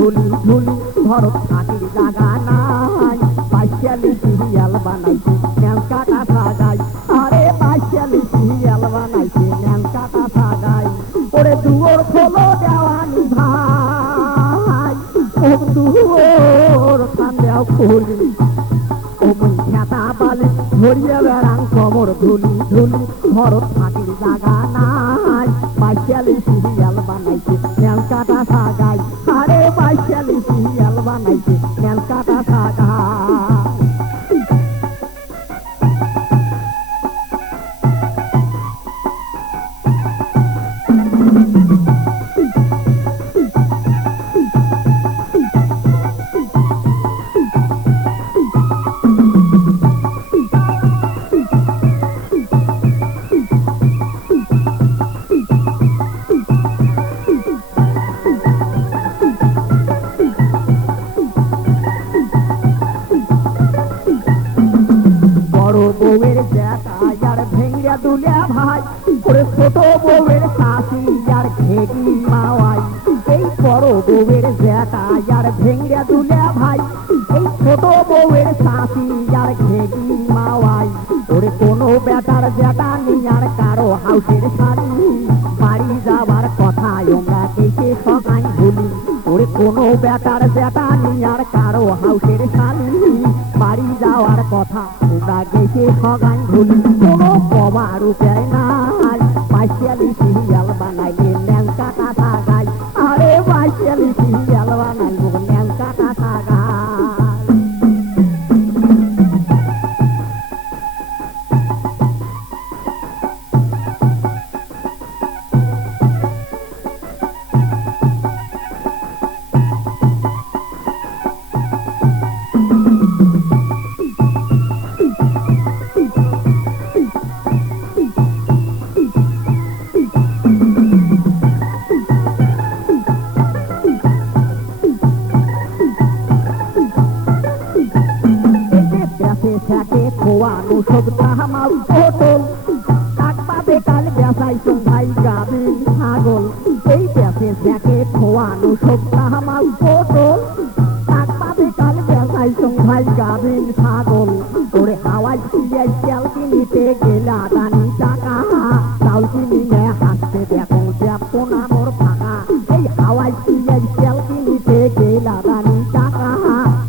ধুলি ধুলি ভরত থাকির জাগা নাই পাইশালি সিরিয়াল বানাইছে ন্যাং কাটা সাগাই আরে পাইশালি সিরিয়াল বানাইছে ন্যাং কাটা সাগাই ওরে দুয়ার খোলো দেওয়ানি ভাই ও দুয়ার খান্দাও খুলি ও মুই খেতা বালি ধরিয়ে বেড়াং কমর ধুলি ধুলি ভরত থাকির জাগা নাই পাইশালি সিরিয়াল বানাইছে ন্যাং কাটা সাগাই আরে পাইশালি সিরিয়াল বানাইছে ন্যাং কাটা সাগাই বউয়ের জ্যাঠা আর ভেঙ্গা দুলিয়া ভাই ওরে ছোট বউয়ের শাশি আর ঘেগি মাওয়াই এই বড় বউয়ের জ্যাঠা আর ভেঙ্গা দুলিয়া ভাই এই ছোট বউয়ের শাশি আর ঘেগি মাওয়াই ওরে কোনো বেটার জ্যাঠা নেই আর কারো হাউসের শাড়ি বাড়ি যাবার কথা আমরা কেটে সকাই ভুলি ওরে কোনো বেটার জ্যাঠা নেই আর কারো হাউসের শাড়ি বাড়ি যাওয়ার কথা ওরা গেছে সগাই ভুলি কোনো কবার উপায় নাই পাইশালি সিরিয়াল বানাইলে ন্যাং কাটা সাগাই আরে পাইশালি সিরিয়াল বানাইব ন্যাং কাটা সাগাই থাকে খোয়ানো সব তাহামাল পটল কাকপাবে কাল বেসাইছো ভাই গাবিন ছাগল এই বেসে থাকে খোয়ানো সব তাহামাল পটল কাকপাবে কাল বেসাইছো ভাই গাবিন ছাগল ওরে হাওয়াই সিয়াই চাল কিনিতে গেলা দানি টাকা চাল কিনিলে হাসতে দেখো দেখো না মোর ফাঁকা এই হাওয়াই সিয়াই চাল কিনিতে গেলা দানি টাকা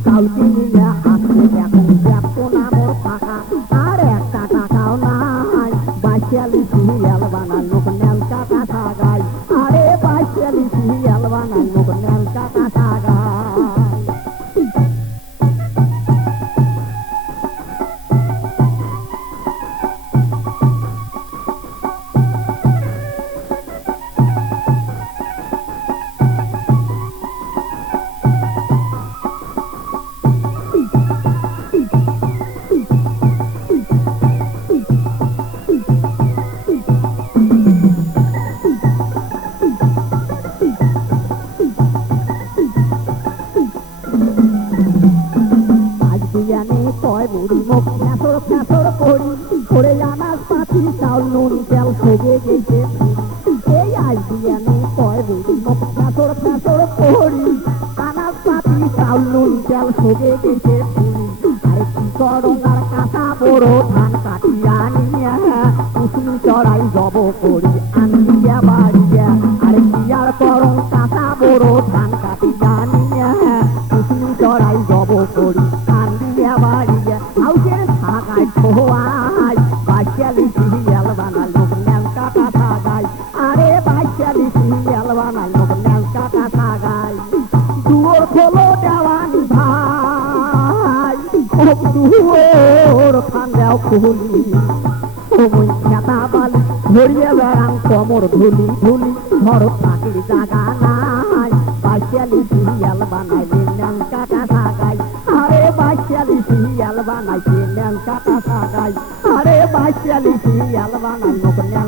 চাল কিনিলে হাসতে দেখো দেখো না মোর ফাঁকা আর একটা টাকাও নাই পাইশালি সিরিয়াল বানালো ন্যাং কাটা সাগাই আরে পাইশালি সিরিয়াল বানালো ন্যাং কাটা সাগাই কয় বুড়ি মুখ ফ্যাসর ফ্যাসর করি করে আনাজ পাতি চাউল নুন তেল সবে গেছে এই আজ বিয়ানে কয় বুড়ি মুখ ফ্যাসর ফ্যাসর করি আনাজ পাতি চাউল নুন তেল সবে গেছে আরে কি করো আর কাঁচা বড় ধান কাটিয়া নিয়া কুসুমি চড়াই জব করি আনিয়া বাড়িয়া আরে কি আর করো কাঁচা বড় ধান কাটিয়া নিয়া কুসুমি চড়াই জব করি আনিয়া বাড়িয়া হাউসের সাগাই খোয়াই পাইশালি সিরিয়াল বানালো ন্যাং কাটা সাগাই আরে পাইশালি সিরিয়াল বানালো ন্যাং কাটা সাগাই দুয়ার খোলো দেওয়ানি ভাই ও দুয়ার খান্দাও খুলি ও মুই খেতা বালি ধরিয়ে বেড়াং কমর ধুলি ধুলি ভরত থাকির জাগা নাই পাইশালি সিরিয়াল বানাইলে ন্যাং কাটা সাগাই আরে পাইশালি সিরিয়াল বানাইছে ন্যাং কাটা সাগাই আরে পাইশালি সিরিয়াল বানাইলো ন্যাং